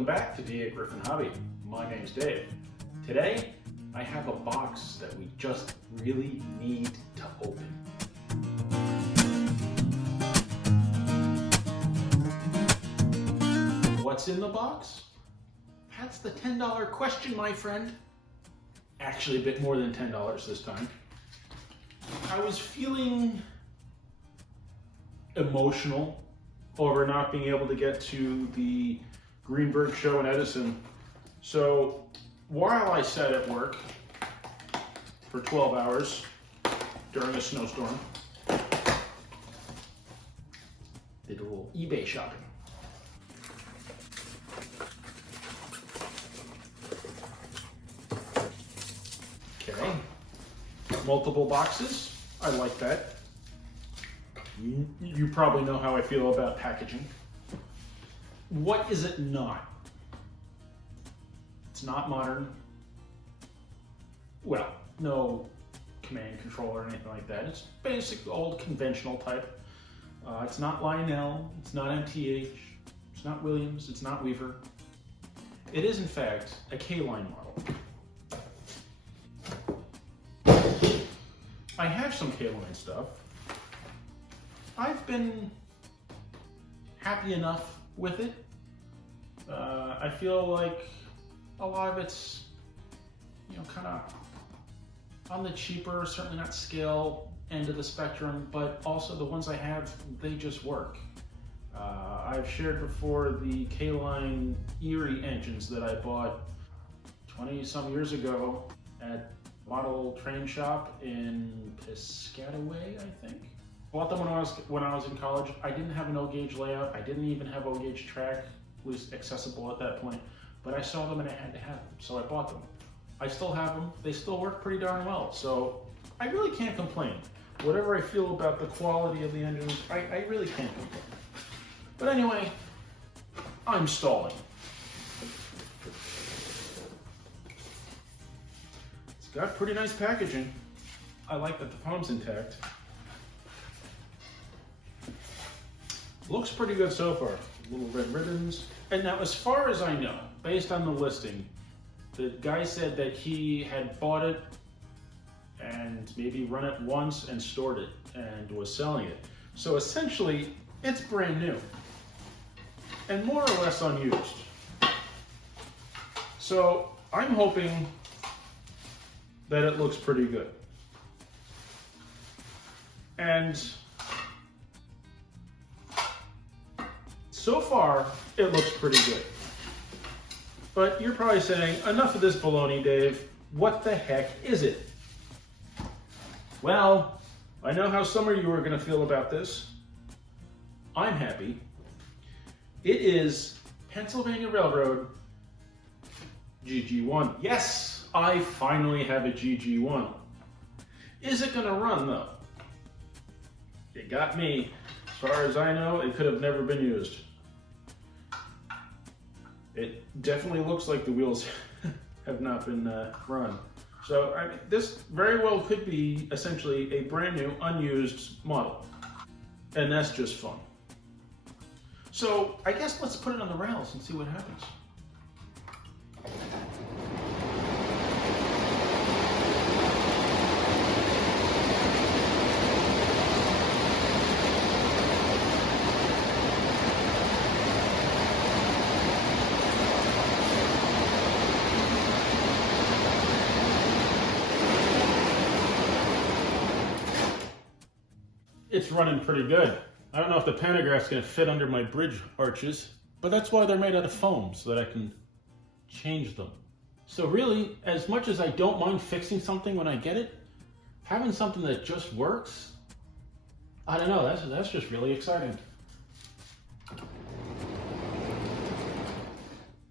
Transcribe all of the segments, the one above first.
Welcome back to Dagryffyn Hobby. My name's Dave. Today, I have a box that we just really need to open. What's in the box? That's the $10 question, my friend. Actually, a bit more than $10 this time. I was feeling emotional over not being able to get to the Greenberg show in Edison. So while I sat at work for 12 hours during a snowstorm, did a little eBay shopping. Okay, multiple boxes. I like that. You probably know how I feel about packaging. What is it not? It's not modern. Well, no command control or anything like that. It's basic, old, conventional type. It's not Lionel. It's not MTH. It's not Williams. It's not Weaver. It is, in fact, a K-line model. I have some K-line stuff. I've been happy enough with it. I feel like a lot of it's, kind of on the cheaper, certainly not scale end of the spectrum, but also the ones I have, they just work. I've shared before the K-line Erie engines that I bought 20 some years ago at Model Train Shop in Piscataway, I think. Bought them when I was in college. I didn't have an Ogauge layout. I didn't even have Ogauge track was accessible at that point, but I saw them and I had to have them, so I bought them. I still have them. They still work pretty darn well, so I really can't complain. Whatever I feel about the quality of the engines, I really can't complain. But anyway, I'm stalling. It's got pretty nice packaging. I like that the foam's intact. Looks pretty good so far. Little red ribbons. And now, as far as I know, based on the listing, the guy said that he had bought it and maybe run it once and stored it and was selling it. So essentially, it's brand new and more or less unused. So I'm hoping that it looks pretty good. And so far, it looks pretty good. But you're probably saying, enough of this baloney, Dave. What the heck is it? Well, I know how some of you are going to feel about this. I'm happy. It is Pennsylvania Railroad GG1. Yes, I finally have a GG1. Is it going to run, though? It got me. As far as I know, it could have never been used. It definitely looks like the wheels have not been run. So I mean, this very well could be essentially a brand new, unused model. And that's just fun. So I guess let's put it on the rails and see what happens. It's running pretty good. I don't know if the pantograph's gonna fit under my bridge arches, but that's why they're made out of foam, so that I can change them. So really, as much as I don't mind fixing something when I get it, having something that just works, I don't know, that's just really exciting.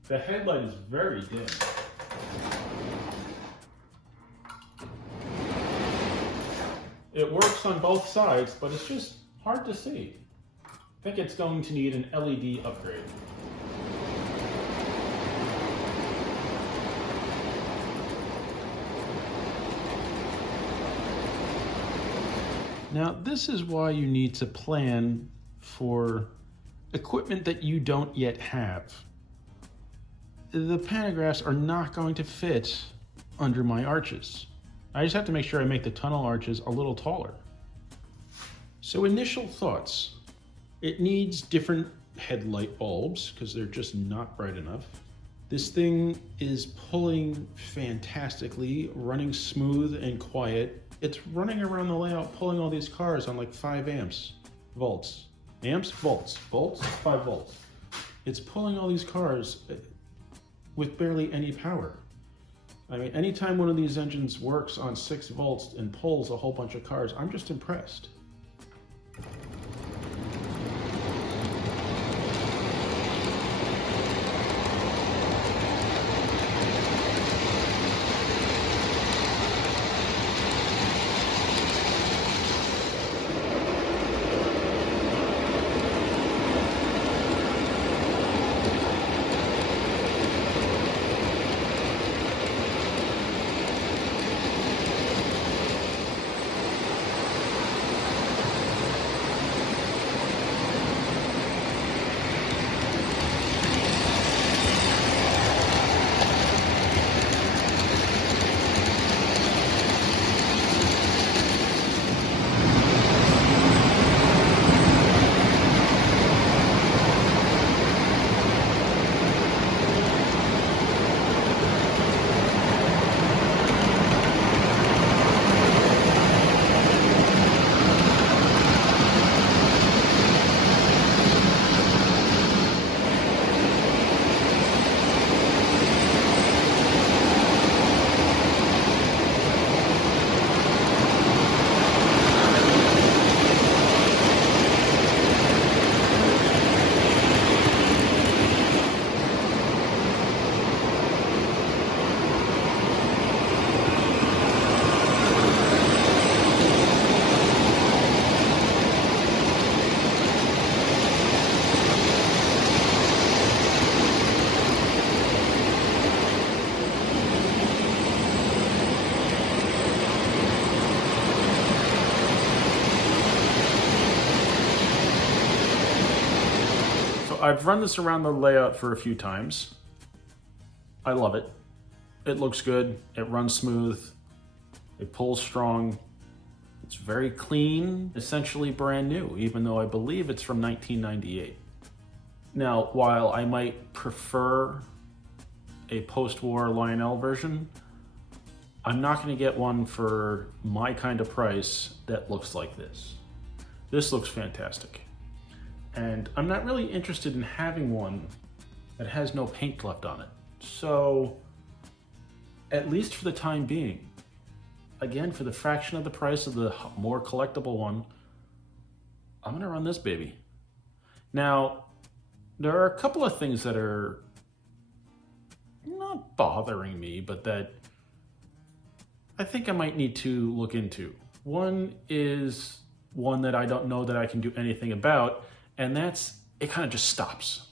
The headlight is very dim. It works on both sides, but it's just hard to see. I think it's going to need an LED upgrade. Now, this is why you need to plan for equipment that you don't yet have. the pantographs are not going to fit under my arches. I just have to make sure I make the tunnel arches a little taller. So initial thoughts. It needs different headlight bulbs because they're just not bright enough. This thing is pulling fantastically, running smooth and quiet. It's running around the layout, pulling all these cars on like 5 amps, volts. Amps, volts, 5 volts. It's pulling all these cars with barely any power. I mean, anytime one of these engines works on 6 volts and pulls a whole bunch of cars, I'm just impressed. I've run this around the layout for a few times. I love it. It looks good. It runs smooth. It pulls strong. It's very clean, essentially brand new, even though I believe it's from 1998. Now, while I might prefer a post-war Lionel version, I'm not going to get one for my kind of price that looks like this. This looks fantastic. And I'm not really interested in having one that has no paint left on it. So, at least for the time being, again, for the fraction of the price of the more collectible one, I'm gonna run this baby. Now, there are a couple of things that are not bothering me, but that I think I might need to look into. One is one that I don't know that I can do anything about, and that's, it kind of just stops.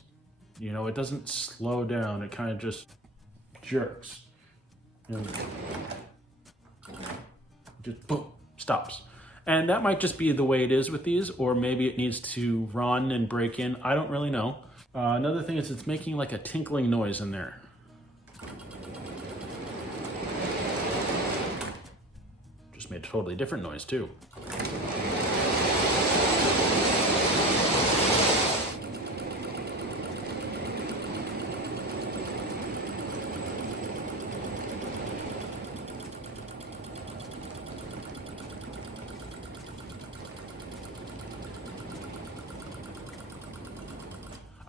You know, it doesn't slow down, it kind of just jerks. You know, just boom, stops. And that might just be the way it is with these, or maybe it needs to run and break in. I don't really know. Another thing is it's making like a tinkling noise in there. Just made a totally different noise too.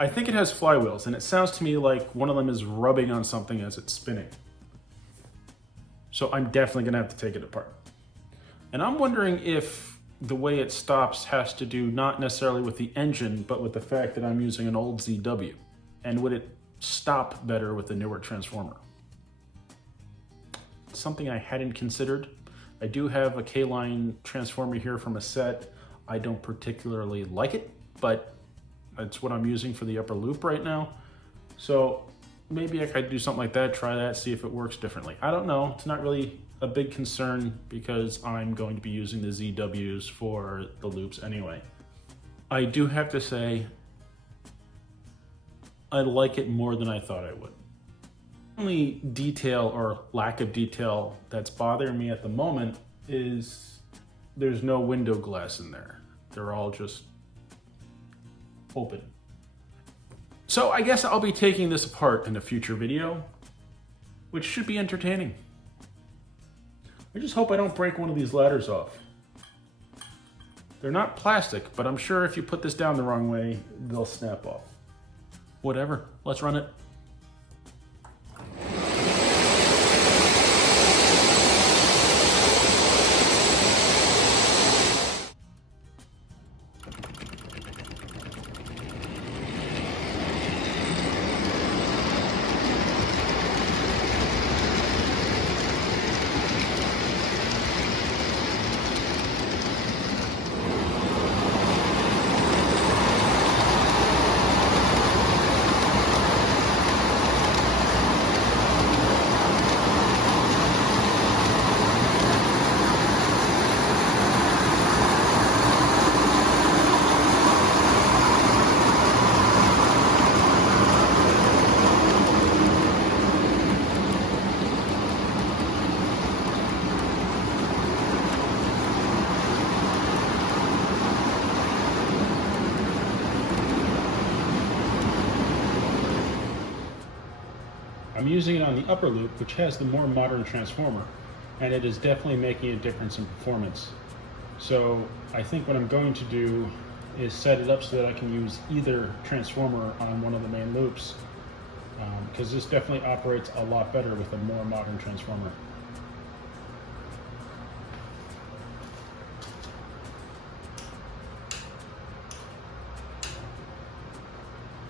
I think it has flywheels, and it sounds to me like one of them is rubbing on something as it's spinning. So I'm definitely gonna have to take it apart. And I'm wondering if the way it stops has to do not necessarily with the engine, but with the fact that I'm using an old ZW. And would it stop better with the newer transformer? It's something I hadn't considered. I do have a K-line transformer here from a set. I don't particularly like it, but it's what I'm using for the upper loop right now. So maybe I could do something like that, try that, see if it works differently. I don't know, it's not really a big concern because I'm going to be using the ZWs for the loops anyway. I do have to say, I like it more than I thought I would. only detail or lack of detail that's bothering me at the moment is there's no window glass in there. They're all just open. So I guess I'll be taking this apart in a future video, which should be entertaining. I just hope I don't break one of these ladders off. They're not plastic, but I'm sure if you put this down the wrong way, they'll snap off. Whatever, let's run it. I'm using it on the upper loop, which has the more modern transformer, and it is definitely making a difference in performance. So I think what I'm going to do is set it up so that I can use either transformer on one of the main loops, because this definitely operates a lot better with a more modern transformer.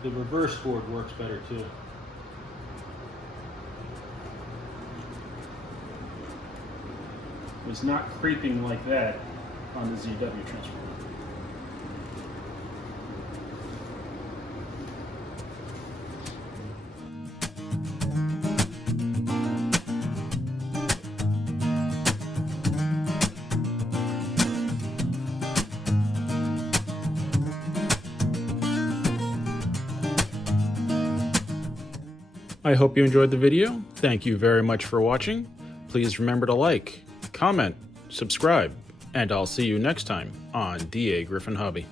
The reverse board works better too. Was not creeping like that on the ZW transformer. I hope you enjoyed the video. Thank you very much for watching. Please remember to like, comment, subscribe, and I'll see you next time on Dagryffyn Hobby.